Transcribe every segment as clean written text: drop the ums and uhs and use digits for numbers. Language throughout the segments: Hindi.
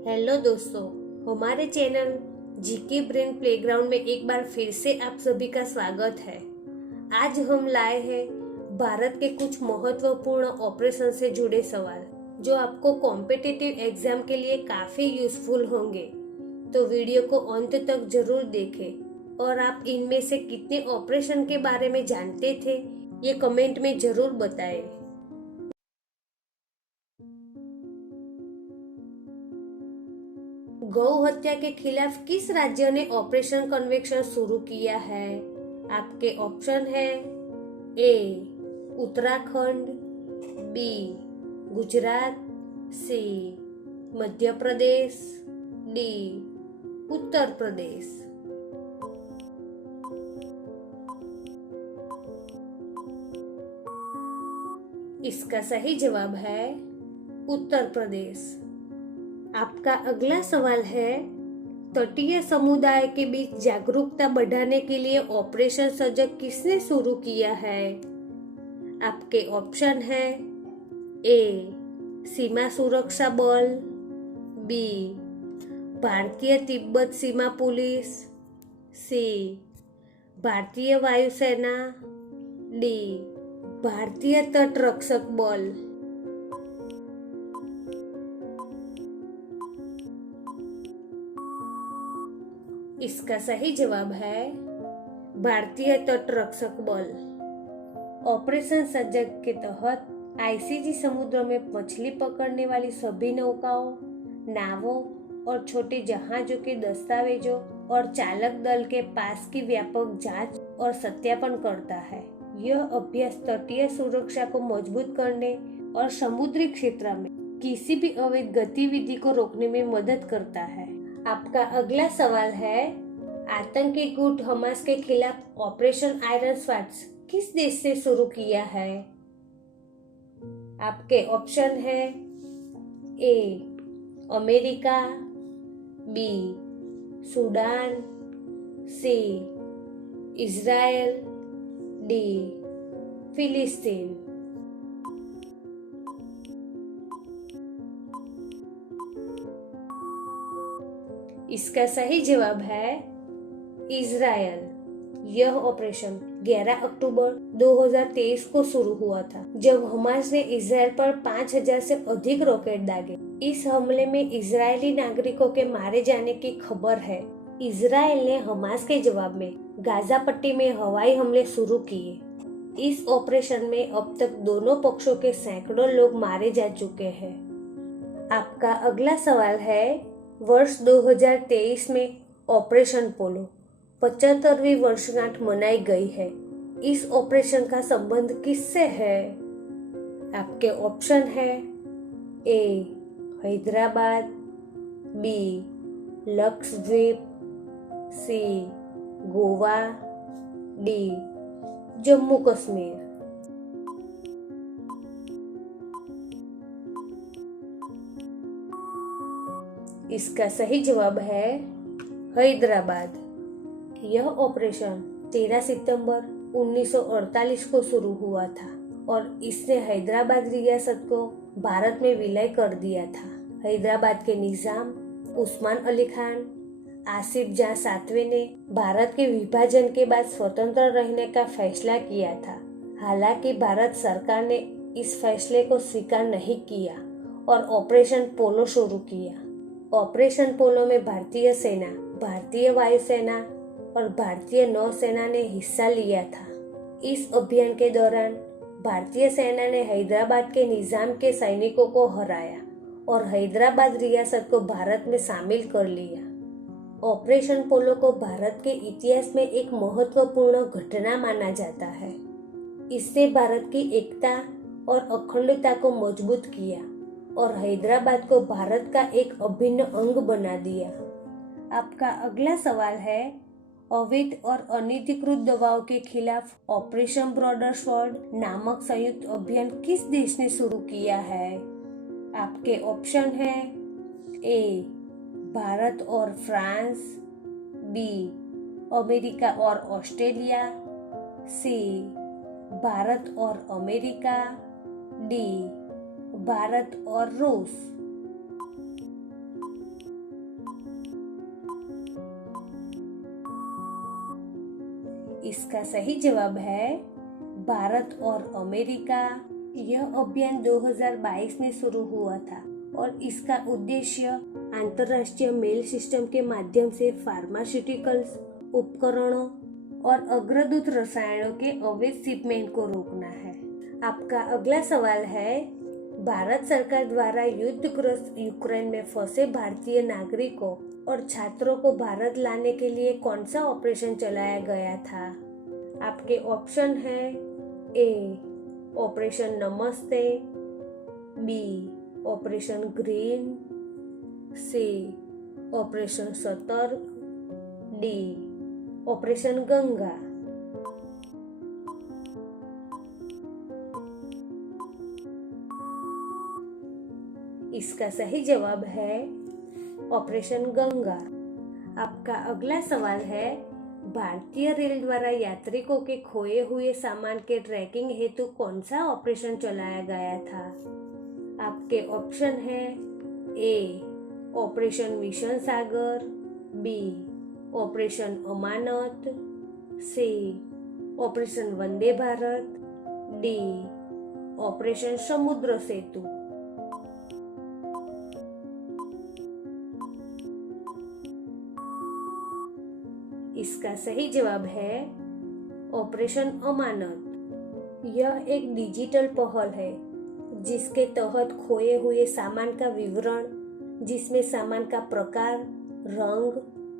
हेलो दोस्तों, हमारे चैनल जीके ब्रेन प्लेग्राउंड में एक बार फिर से आप सभी का स्वागत है। आज हम लाए हैं भारत के कुछ महत्वपूर्ण ऑपरेशन से जुड़े सवाल जो आपको कॉम्पिटिटिव एग्जाम के लिए काफी यूजफुल होंगे। तो वीडियो को अंत तक जरूर देखें और आप इनमें से कितने ऑपरेशन के बारे में जानते थे ये कमेंट में जरूर बताएं। गौ हत्या के खिलाफ किस राज्य ने ऑपरेशन कन्वेक्शन शुरू किया है? आपके ऑप्शन है ए उत्तराखंड, बी गुजरात, सी मध्य प्रदेश, डी उत्तर प्रदेश। इसका सही जवाब है उत्तर प्रदेश। आपका अगला सवाल है, तटीय समुदाय के बीच जागरूकता बढ़ाने के लिए ऑपरेशन सजग किसने शुरू किया है? आपके ऑप्शन है ए सीमा सुरक्षा बल, बी भारतीय तिब्बत सीमा पुलिस, सी भारतीय वायुसेना, डी भारतीय तट रक्षक बल। इसका सही जवाब है भारतीय तट रक्षक बल। ऑपरेशन सजग के तहत आईसीजी समुद्र में मछली पकड़ने वाली सभी नौकाओं, नावों और छोटे जहाजों के दस्तावेजों और चालक दल के पास की व्यापक जांच और सत्यापन करता है। यह अभ्यास तटीय सुरक्षा को मजबूत करने और समुद्री क्षेत्र में किसी भी अवैध गतिविधि को रोकने में मदद करता है। आपका अगला सवाल है, आतंकी गुट हमास के खिलाफ ऑपरेशन आयरन स्वाट्स किस देश से शुरू किया है? आपके ऑप्शन है A America, B Sudan, C Israel, D फिलिस्तीन। इसका सही जवाब है इजराइल। यह ऑपरेशन 11 अक्टूबर 2023 को शुरू हुआ था, जब हमास ने इजराइल पर 5000 से अधिक रॉकेट दागे। इस हमले में इजरायली नागरिकों के मारे जाने की खबर है। इजराइल ने हमास के जवाब में गाजा पट्टी में हवाई हमले शुरू किए। इस ऑपरेशन में अब तक दोनों पक्षों के सैकड़ों लोग मारे जा चुके हैं। आपका अगला सवाल है, वर्ष 2023 में ऑपरेशन पोलो 75वीं वर्षगांठ मनाई गई है। इस ऑपरेशन का संबंध किससे है? आपके ऑप्शन है ए हैदराबाद, बी लक्षद्वीप, सी गोवा, डी जम्मू कश्मीर। इसका सही जवाब है हैदराबाद। यह ऑपरेशन 13 सितंबर 1948 को शुरू हुआ था और इसने हैदराबाद रियासत को भारत में विलय कर दिया था। हैदराबाद के निजाम उस्मान अली खान आसिफ जाह सातवें ने भारत के विभाजन के बाद स्वतंत्र रहने का फैसला किया था। हालांकि भारत सरकार ने इस फैसले को स्वीकार नहीं किया और ऑपरेशन पोलो शुरू किया। ऑपरेशन पोलो में भारतीय सेना, भारतीय वायुसेना और भारतीय नौसेना ने हिस्सा लिया था। इस अभियान के दौरान भारतीय सेना ने हैदराबाद के निजाम के सैनिकों को हराया और हैदराबाद रियासत को भारत में शामिल कर लिया। ऑपरेशन पोलो को भारत के इतिहास में एक महत्वपूर्ण घटना माना जाता है। इसने भारत की एकता और अखंडता को मजबूत किया और हैदराबाद को भारत का एक अभिन्न अंग बना दिया। आपका अगला सवाल है, अवैध और अनधिकृत दवाओं के खिलाफ ऑपरेशन ब्रॉडर स्वॉर्ड नामक संयुक्त अभियान किस देश ने शुरू किया है? आपके ऑप्शन है ए भारत और फ्रांस, बी अमेरिका और ऑस्ट्रेलिया, सी भारत और अमेरिका, डी भारत और रूस। इसका सही जवाब है भारत और अमेरिका। यह अभियान 2022 में शुरू हुआ था और इसका उद्देश्य अंतर्राष्ट्रीय मेल सिस्टम के माध्यम से फार्मास्यूटिकल्स उपकरणों और अग्रदूत रसायनों के अवैध शिपमेंट को रोकना है। आपका अगला सवाल है, भारत सरकार द्वारा युद्धग्रस्त यूक्रेन में फंसे भारतीय नागरिकों और छात्रों को भारत लाने के लिए कौन सा ऑपरेशन चलाया गया था? आपके ऑप्शन है A operation Namaste, B operation green, C operation सतर्क, डी ऑपरेशन गंगा। इसका सही जवाब है ऑपरेशन गंगा। आपका अगला सवाल है, भारतीय रेल द्वारा यात्रिकों के खोए हुए सामान के ट्रैकिंग हेतु कौन सा ऑपरेशन चलाया गया था? आपके ऑप्शन है A operation mission Sagar, B operation Amanat, C operation Vande Bharat, D operation समुद्र सेतु। इसका सही जवाब है ऑपरेशन अमानत। यह एक डिजिटल पहल है जिसके तहत खोए हुए सामान का विवरण, जिसमें सामान का प्रकार, रंग,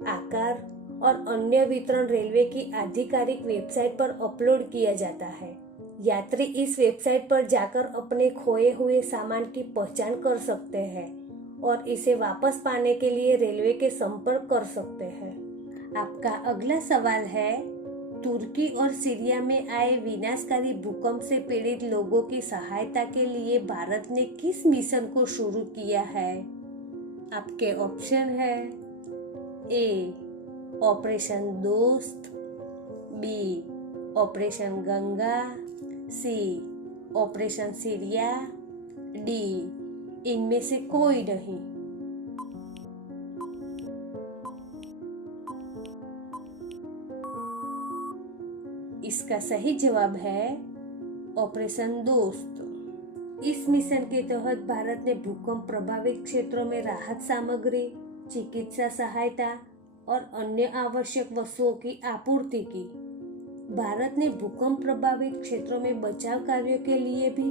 आकार और अन्य वितरण रेलवे की आधिकारिक वेबसाइट पर अपलोड किया जाता है। यात्री इस वेबसाइट पर जाकर अपने खोए हुए सामान की पहचान कर सकते हैं और इसे वापस पाने के लिए रेलवे के संपर्क कर सकते हैं। आपका अगला सवाल है, तुर्की और सीरिया में आए विनाशकारी भूकंप से पीड़ित लोगों की सहायता के लिए भारत ने किस मिशन को शुरू किया है? आपके ऑप्शन है ए ऑपरेशन दोस्त, बी ऑपरेशन गंगा, सी ऑपरेशन सीरिया, डी इनमें से कोई नहीं। इसका सही जवाब है ऑपरेशन दोस्त। इस मिशन के तहत भारत ने भूकंप प्रभावित क्षेत्रों में राहत सामग्री, चिकित्सा सहायता और अन्य आवश्यक वस्तुओं की आपूर्ति की। भारत ने भूकंप प्रभावित क्षेत्रों में बचाव कार्यों के लिए भी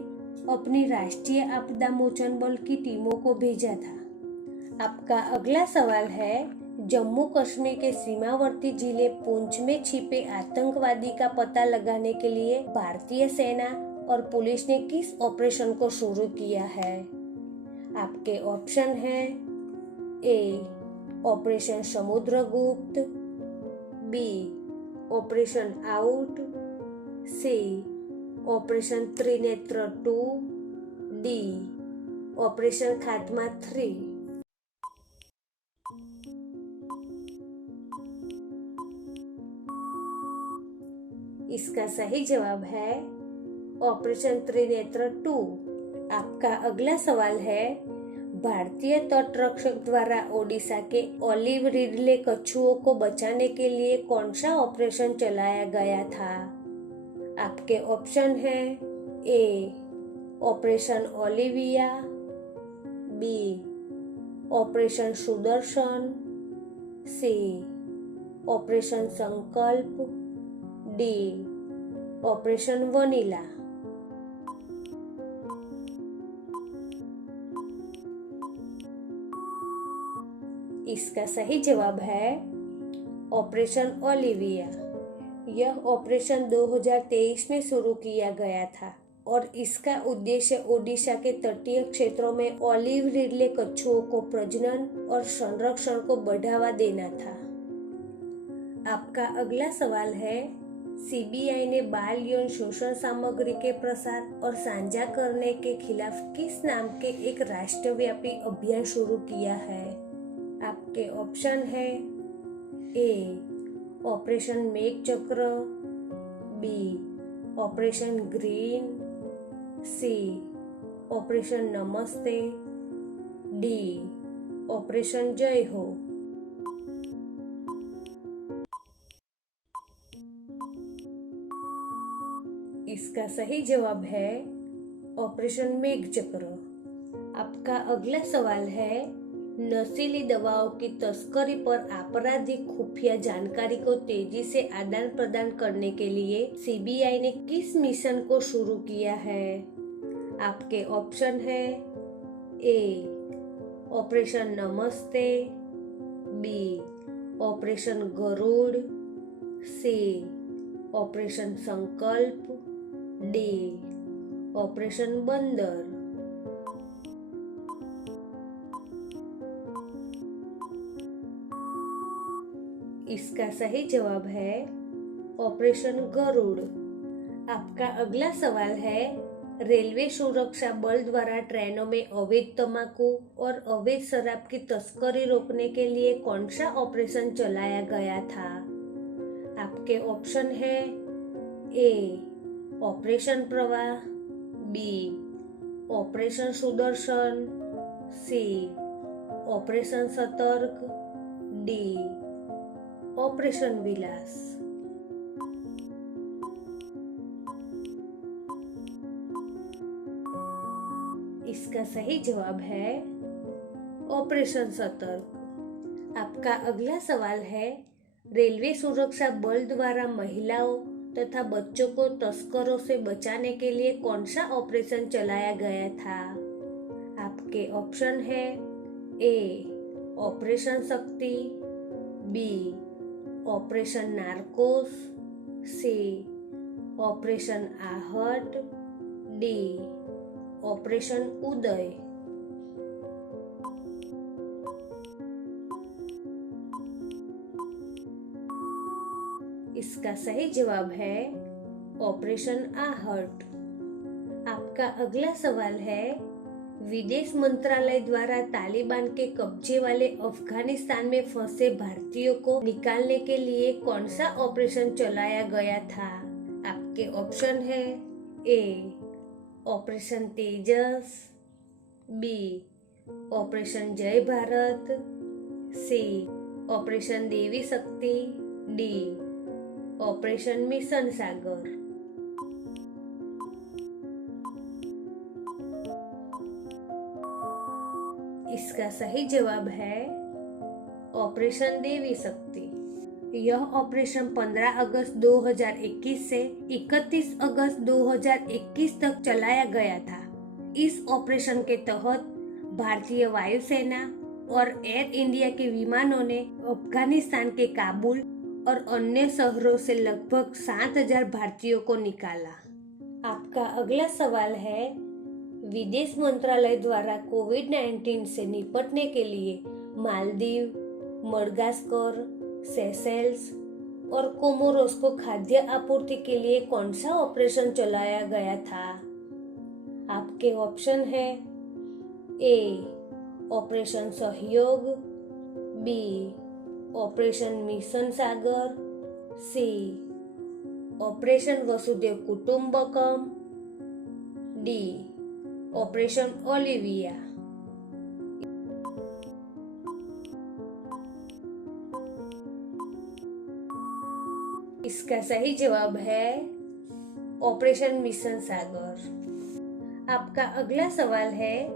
अपनी राष्ट्रीय आपदा मोचन बल की टीमों को भेजा था। आपका अगला सवाल है, जम्मू कश्मीर के सीमावर्ती जिले पुंछ में छिपे आतंकवादी का पता लगाने के लिए भारतीय सेना और पुलिस ने किस ऑपरेशन को शुरू किया है? आपके ऑप्शन है A operation Samudragupta, B operation out, C operation Trinetra 2, D operation Khatma 3। इसका सही जवाब है ऑपरेशन त्रिनेत्र 2। आपका अगला सवाल है, भारतीय तटरक्षक द्वारा ओडिशा के ऑलिव रिडले कछुओं को बचाने के लिए कौन सा ऑपरेशन चलाया गया था? आपके ऑप्शन है A operation Olivia, B operation Sudarshan, C operation Sankalp, D operation vanilla. इसका सही जवाब है ऑपरेशन ओलिविया। यह ऑपरेशन 2023 में शुरू किया गया था और इसका उद्देश्य ओडिशा के तटीय क्षेत्रों में ऑलिव रिडले कछुओं को प्रजनन और संरक्षण को बढ़ावा देना था। आपका अगला सवाल है, सीबीआई ने बाल यौन शोषण सामग्री के प्रसार और साझा करने के खिलाफ किस नाम के एक राष्ट्रव्यापी अभियान शुरू किया है? आपके ऑप्शन है ए ऑपरेशन मेघ चक्र, B operation green, C operation नमस्ते, डी ऑपरेशन जय हो। इसका सही जवाब है ऑपरेशन मेघचक्र। आपका अगला सवाल है, नशीली दवाओं की तस्करी पर आपराधिक खुफिया जानकारी को तेजी से आदान प्रदान करने के लिए सीबीआई ने किस मिशन को शुरू किया है? आपके ऑप्शन है A operation Namaste, B operation Garuda, C operation Sankalp, D operation बंदर। इसका सही जवाब है ऑपरेशन गरुड़। आपका अगला सवाल है, रेलवे सुरक्षा बल द्वारा ट्रेनों में अवैध तंबाकू और अवैध शराब की तस्करी रोकने के लिए कौन सा ऑपरेशन चलाया गया था? आपके ऑप्शन है ए ऑपरेशन प्रवाह, B operation Sudarshan, C operation सतर्क, डी ऑपरेशन विलास। इसका सही जवाब है ऑपरेशन सतर्क। आपका अगला सवाल है, रेलवे सुरक्षा बल द्वारा महिलाओं तथा बच्चों को तस्करों से बचाने के लिए कौन सा ऑपरेशन चलाया गया था? आपके ऑप्शन है ए ऑपरेशन शक्ति, बी ऑपरेशन नार्कोस, सी ऑपरेशन आहट, डी ऑपरेशन उदय। इसका सही जवाब है ऑपरेशन आहट। आपका अगला सवाल है, विदेश मंत्रालय द्वारा तालिबान के कब्जे वाले अफगानिस्तान में फंसे भारतीयों को निकालने के लिए कौन सा ऑपरेशन चलाया गया था? आपके ऑप्शन है A operation Tejas, B operation जय भारत, सी operation Devi Shakti, D operation mission सागर। इसका सही जवाब है ऑपरेशन देवी शक्ति। यह ऑपरेशन 15 अगस्त 2021 से 31 अगस्त 2021 तक चलाया गया था। इस ऑपरेशन के तहत भारतीय वायुसेना और एयर इंडिया के विमानों ने अफगानिस्तान के काबुल और अन्य शहरों से लगभग 7,000 भारतीयों को निकाला। आपका अगला सवाल है, विदेश मंत्रालय द्वारा कोविड-19 से निपटने के लिए मालदीव, मडगास्कर, सेशेल्स और कोमोरोस को खाद्य आपूर्ति के लिए कौन सा ऑपरेशन चलाया गया था? आपके ऑप्शन है A operation Sahyog, B operation mission Sagar, C operation Vasudev Kutumbakam, D operation Olivia. इसका सही जवाब है ऑपरेशन मिशन सागर। आपका अगला सवाल है,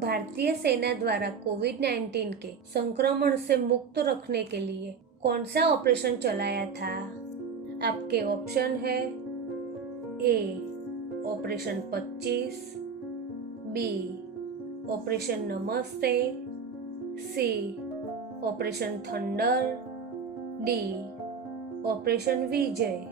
भारतीय सेना द्वारा कोविड-19 के संक्रमण से मुक्त रखने के लिए कौन सा ऑपरेशन चलाया था? आपके ऑप्शन है ए ऑपरेशन 25, बी ऑपरेशन नमस्ते, सी ऑपरेशन थंडर, डी ऑपरेशन विजय।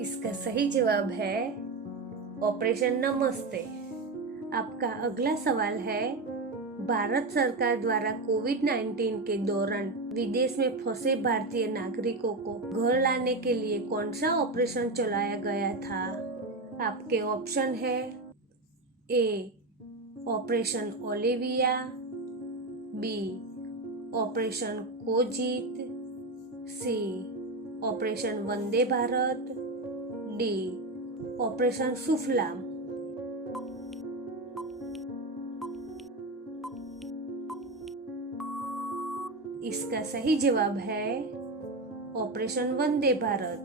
इसका सही जवाब है ऑपरेशन नमस्ते। आपका अगला सवाल है, भारत सरकार द्वारा कोविड-19 के दौरान विदेश में फंसे भारतीय नागरिकों को घर लाने के लिए कौन सा ऑपरेशन चलाया गया था? आपके ऑप्शन है A operation Olivia, B operation कोजीत, C operation Vande Bharat, D operation सुफलाम। इसका सही जवाब है ऑपरेशन वंदे भारत।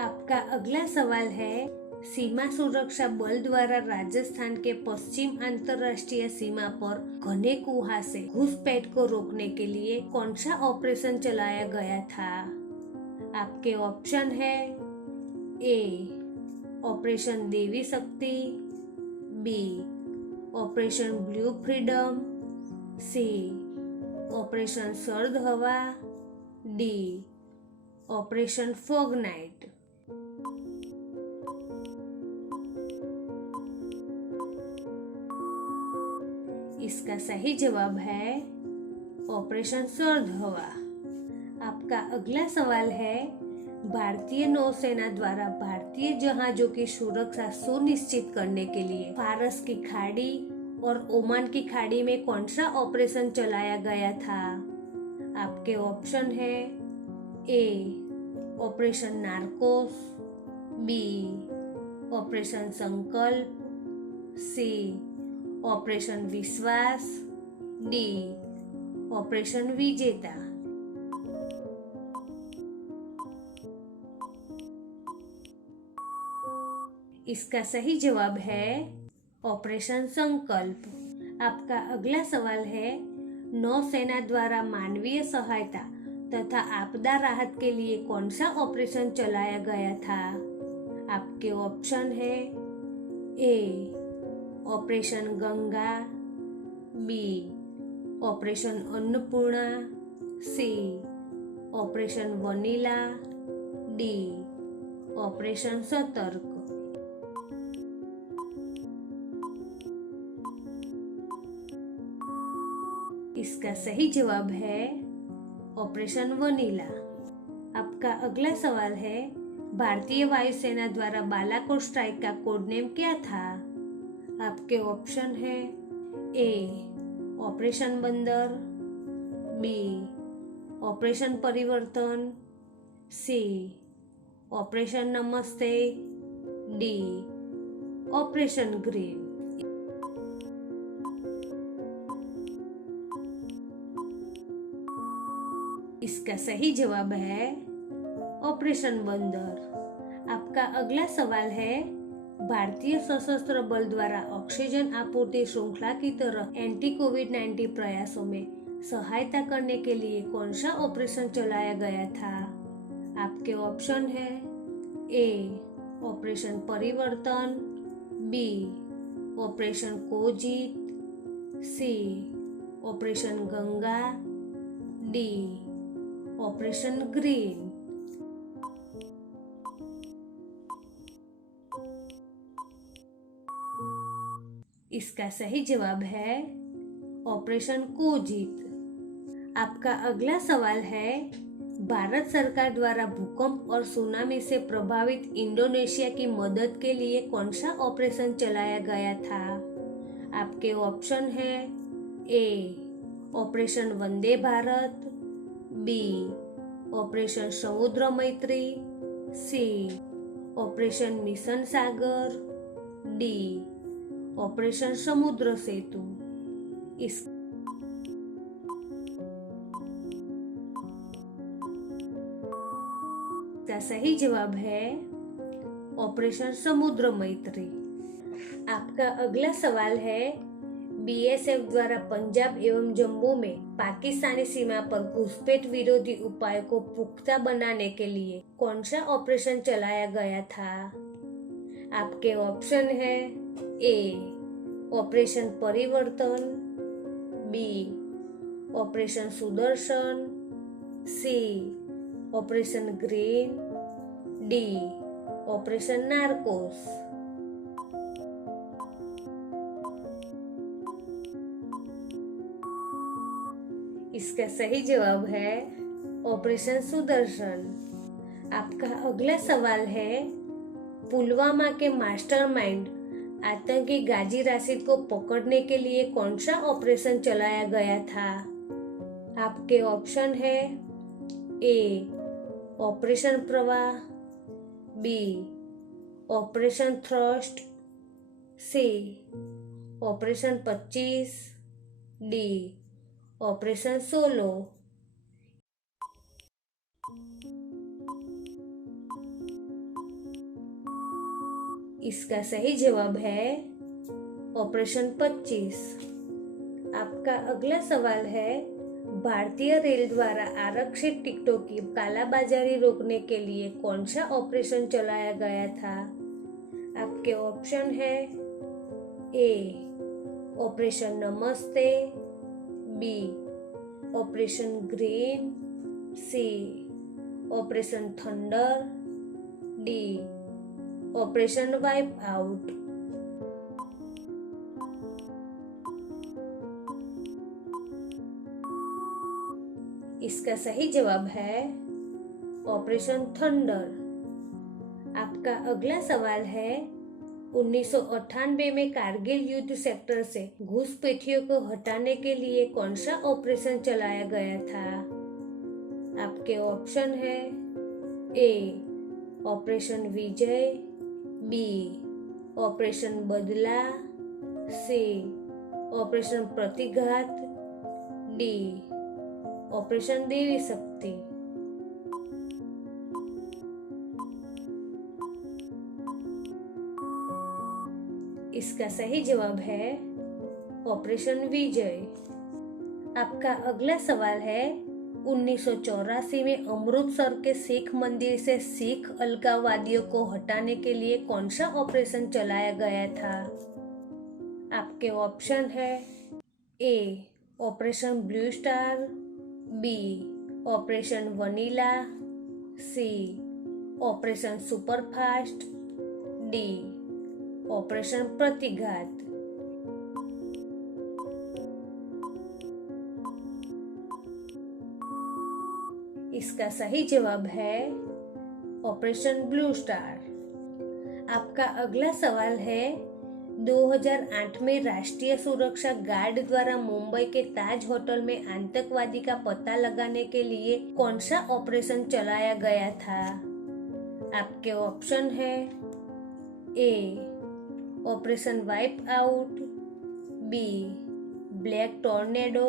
आपका अगला सवाल है, सीमा सुरक्षा बल द्वारा राजस्थान के पश्चिम अंतरराष्ट्रीय सीमा पर घने कुहासे घुसपैठ को रोकने के लिए कौन सा ऑपरेशन चलाया गया था? आपके ऑप्शन है ए ऑपरेशन देवी शक्ति, बी ऑपरेशन ब्लू फ्रीडम, सी ऑपरेशन सर्द हवा, डी ऑपरेशन फॉग नाइट। इसका सही जवाब है ऑपरेशन सर्द हवा। आपका अगला सवाल है, भारतीय नौसेना द्वारा भारतीय जहाजों की सुरक्षा सुनिश्चित करने के लिए फारस की खाड़ी और ओमान की खाड़ी में कौन सा ऑपरेशन चलाया गया था? आपके ऑप्शन है A operation Narcos, B operation संकल्प, सी ऑपरेशन विश्वास, डी ऑपरेशन विजेता। इसका सही जवाब है ऑपरेशन संकल्प। आपका अगला सवाल है, नौसेना द्वारा मानवीय सहायता तथा आपदा राहत के लिए कौन सा ऑपरेशन चलाया गया था? आपके ऑप्शन है A operation Ganga, B operation Annapurna, C operation vanilla, D operation Satark. इसका सही जवाब है ऑपरेशन वनीला। आपका अगला सवाल है, भारतीय वायुसेना द्वारा बालाकोट स्ट्राइक का कोड नेम क्या था? आपके ऑप्शन है ए ऑपरेशन बंदर, बी ऑपरेशन परिवर्तन, सी ऑपरेशन नमस्ते, डी ऑपरेशन ग्रीन। इसका सही जवाब है ऑपरेशन बंदर। आपका अगला सवाल है, भारतीय सशस्त्र बल द्वारा ऑक्सीजन आपूर्ति श्रृंखला की तरह एंटी कोविड-19 प्रयासों में सहायता करने के लिए कौन सा ऑपरेशन चलाया गया था? आपके ऑप्शन है A operation Parivartan, B operation कोजीत, C operation Ganga, D operation green. इसका सही जवाब है ऑपरेशन कोजीत। आपका अगला सवाल है, भारत सरकार द्वारा भूकंप और सुनामी से प्रभावित इंडोनेशिया की मदद के लिए कौन सा ऑपरेशन चलाया गया था? आपके ऑप्शन है A operation Vande Bharat, B operation समुद्र मैत्री, सी ऑपरेशन मिशन सागर, डी ऑपरेशन समुद्र सेतु। इसका सही जवाब है ऑपरेशन समुद्र मैत्री। आपका अगला सवाल है, बीएसएफ द्वारा पंजाब एवं जम्मू में पाकिस्तानी सीमा पर घुसपैठ विरोधी उपाय को पुख्ता बनाने के लिए कौन सा ऑपरेशन चलाया गया था? आपके ऑप्शन है A operation Parivartan, B operation Sudarshan, C operation green, D operation Narcos. इसका सही जवाब है ऑपरेशन सुदर्शन। आपका अगला सवाल है, पुलवामा के मास्टरमाइंड आतंकी गाजी राशिद को पकड़ने के लिए कौन सा ऑपरेशन चलाया गया था? आपके ऑप्शन है ए ऑपरेशन प्रवाह, बी ऑपरेशन थ्रस्ट, सी ऑपरेशन 25, डी ऑपरेशन सोलो। इसका सही जवाब है ऑपरेशन 25। आपका अगला सवाल है, भारतीय रेल द्वारा आरक्षित टिकटों की कालाबाजारी रोकने के लिए कौन सा ऑपरेशन चलाया गया था? आपके ऑप्शन है A operation Namaste, B operation green, C operation thunder, D operation wipe out. इसका सही जवाब है ऑपरेशन थंडर। आपका अगला सवाल है, 1998 में कारगिल युद्ध सेक्टर से घुसपैठियों को हटाने के लिए कौन सा ऑपरेशन चलाया गया था? आपके ऑप्शन है A operation Vijay, B operation बदला, सी ऑपरेशन प्रतिघात, डी ऑपरेशन देवी शक्ति। इसका सही जवाब है ऑपरेशन विजय। आपका अगला सवाल है, 1984 में अमृतसर के सिख मंदिर से सिख अलगाववादियों को हटाने के लिए कौन सा ऑपरेशन चलाया गया था? आपके ऑप्शन है A operation blue star, B operation vanilla, C operation superfast, D operation Pratighat. इसका सही जवाब है ऑपरेशन ब्लू स्टार। आपका अगला सवाल है, 2008 में राष्ट्रीय सुरक्षा गार्ड द्वारा मुंबई के ताज होटल में आतंकवादी का पता लगाने के लिए कौन सा ऑपरेशन चलाया गया था? आपके ऑप्शन है A operation wipe out, B black tornado,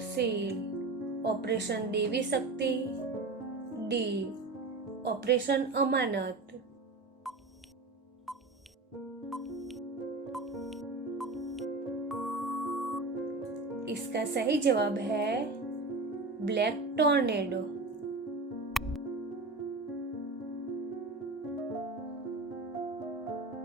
C operation Devi Shakti, D operation अमानत। इसका सही जवाब है ब्लैक टॉर्नेडो।